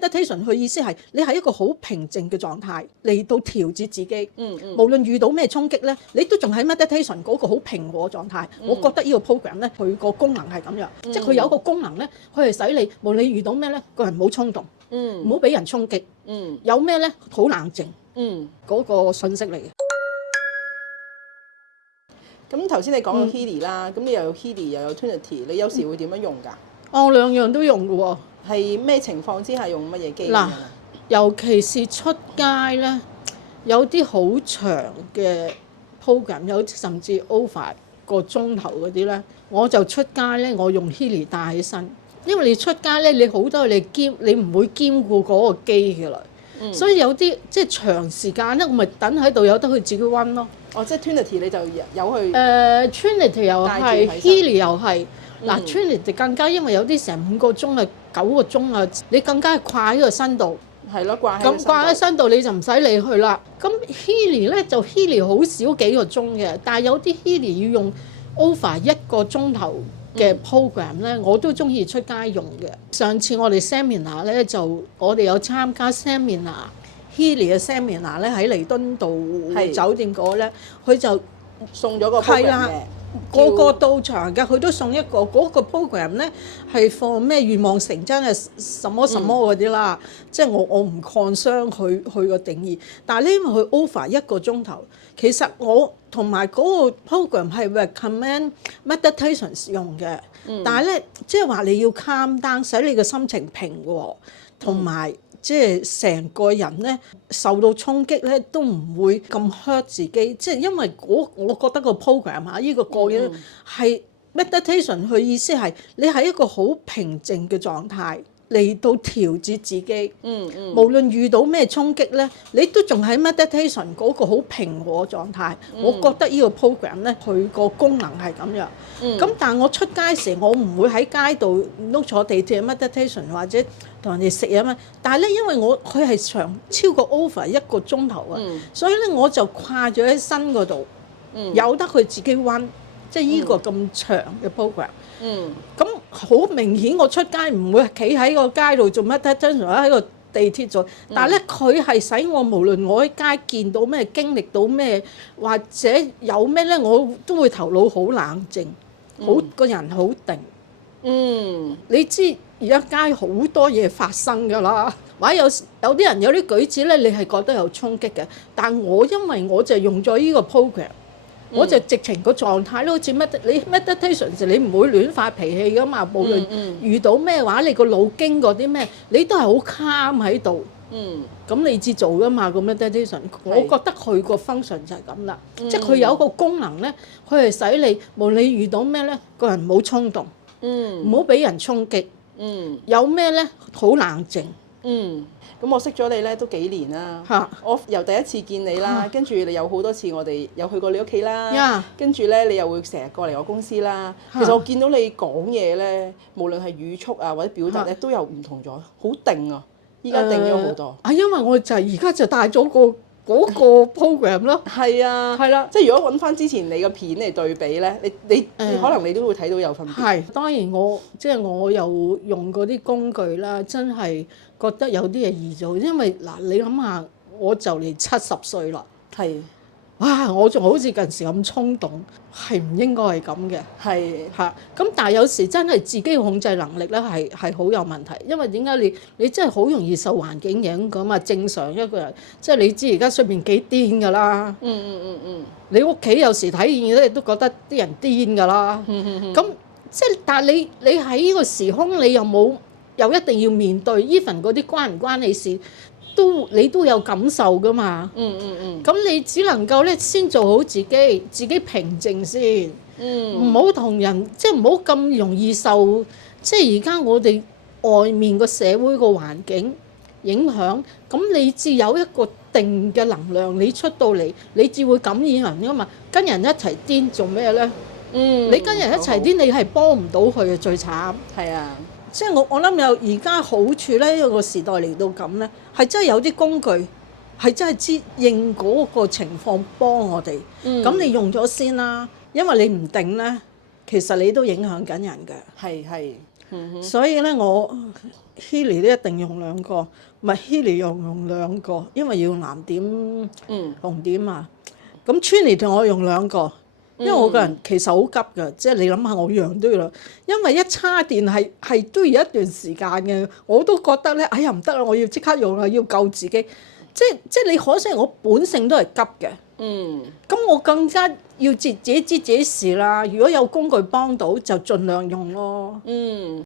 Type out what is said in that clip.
meditation 佢意思係你係一個好平靜嘅狀態嚟到調節自己。無論遇到咩衝擊咧，你都仲喺 meditation 嗰個好平和狀態。我覺得呢個 program 咧，佢個功能係咁樣，即係佢有一個功能咧，佢係使你無論你遇到咩咧，個人唔好衝動，唔好俾人衝擊。有咩咧，好冷靜。嗰個信息嚟嘅。咁頭先你講到 Healy 啦，咁你又有 Healy 又有 Trinity， 你有時會點樣用㗎？我兩樣都用嘅喎。係咩情況之下用乜嘢機？嗱，尤其是出街咧，有啲好長嘅 program， 有甚至 over 個鐘頭嗰啲咧，我就出街咧，我用 Healy 帶起身，因為你出街咧，你好多你唔會兼顧嗰個機嘅啦。所以有啲即係長時間咧，我咪等喺度，有得佢自己溫咯。哦，即係 Trinity 你就有去Trinity 又係 Healy 又係。嗱 Trinity 更加，因為有啲成5個鐘啊、9個鐘啊，你更加係掛喺個身度。係咯，掛喺身度你就唔使理佢啦。咁 Healy 咧就 Healy 好少幾個鐘嘅，但係有啲 Healy 要用 over 1個鐘頭嘅 program 咧，我都中意出街用嘅。上次我哋 seminar 咧，就我哋有參加 seminar。Healy 嘅 seminar 咧喺彌敦道酒店嗰咧，佢就送咗個 program 嘅，個個到場㗎，佢都送一個嗰個 program 咧係放咩願望成真係什麼什麼嗰啲啦。即係我唔 concern 佢個定義，但係咧因為佢 over 1個鐘頭，其實我同埋嗰個 program 係 recommend meditations 用嘅，但係咧即係話你要 calm down，使你嘅心情平和，同埋。即係成個人咧受到衝擊咧都唔會咁 hurt 自己，即係因為我覺得個 program 嚇呢個個嘢係 meditation，佢意思係你係一個好平靜嘅狀態嚟到調節自己。無論遇到咩衝擊咧，你都仲喺 meditation 嗰個好平和狀態。我覺得呢個 program 咧，佢個功能係咁樣。咁但係我出街時，我唔會喺街度碌坐地鐵 meditation 或者同人哋食嘢嘛。但係咧，因為佢係長超過 over 1個鐘頭啊，所以咧我就掛咗喺身嗰度，由得佢自己溫，即係呢個咁長嘅 program。咁好明顯，我出街唔會企喺個街度做 meditation 或者喺個地鐵做，但係咧佢係使我無論我喺街見到咩、經歷到咩或者有咩咧，我都會頭腦好冷靜，個人好定。你知而家街好多嘢發生㗎啦，或者有啲人有啲舉止咧，你係覺得有衝擊嘅，但我因為我就用咗呢個 program。我就直情個狀態咧，好似你 meditation 時，你唔會亂發脾氣噶嘛。無論遇到咩話，你個腦經過啲咩，你都係好 calm 喺度。咁你至做噶嘛個 meditation。我覺得佢個 function 就係咁啦，即係佢有一個功能咧，佢係使你無論你遇到咩咧，個人唔好衝動，唔好俾人衝擊。有咩咧，好冷靜。咁我識咗你咧都幾年啦，我由第一次見你啦，跟住你有好多次我哋有去過你屋企啦，跟住咧你又會成日過嚟我公司啦。其實我見到你講嘢咧，無論係語速啊或者表達咧，都有唔同咗，好定啊！依家定咗好多。因為我就而家就帶咗嗰個 program 咯。係啊，係啦，即係如果揾翻之前你嘅片嚟對比咧，你可能你都會睇到有分別。係，當然我又用嗰啲工具啦，真係覺得有啲嘢易做，因為嗱你諗下，我就嚟70歲啦。係。哇！我仲好似近時咁衝動，係唔應該係咁嘅。係嚇，咁但係有時真係自己控制能力咧係好有問題，因為點解你真係好容易受環境影響啊？正常一個人，即係你知而家出邊幾癲㗎啦。你屋企有時睇見咧，都覺得啲人癲㗎啦。咁即係但係你喺呢個時空，你又一定要面對 even 嗰啲關唔關你事。你都有感受噶嘛？咁你只能夠咧先做好自己，自己平靜先。唔好同人即係唔好咁容易受，即係而家我哋外面個社會個環境影響。咁你至有一個定嘅能量，你出到嚟，你至會感染人噶嘛。跟人一齊癲做咩咧？你跟人一齊癲，你係幫唔到佢嘅，最慘。係啊。即係我諗有而家好處咧，呢個時代嚟到咁咧，係真係有啲工具係真係知應嗰個情況幫我哋。咁你用咗先啦，因為你唔定咧，其實你都影響緊人嘅。係。所以咧我 Healy 咧一定用2個，唔係 Healy 用2個，因為要藍點、紅點啊。咁 Trinity 我用2個，因為我個人其實好急㗎，即係你諗下我樣都要啦，因為一叉電係都要一段時間嘅，我都覺得咧，哎呀唔得啦，我要即刻用啦，要救自己。即係你可惜我本性都係急嘅。咁我更加要自己知自己事啦。如果有工具幫到，就盡量用咯。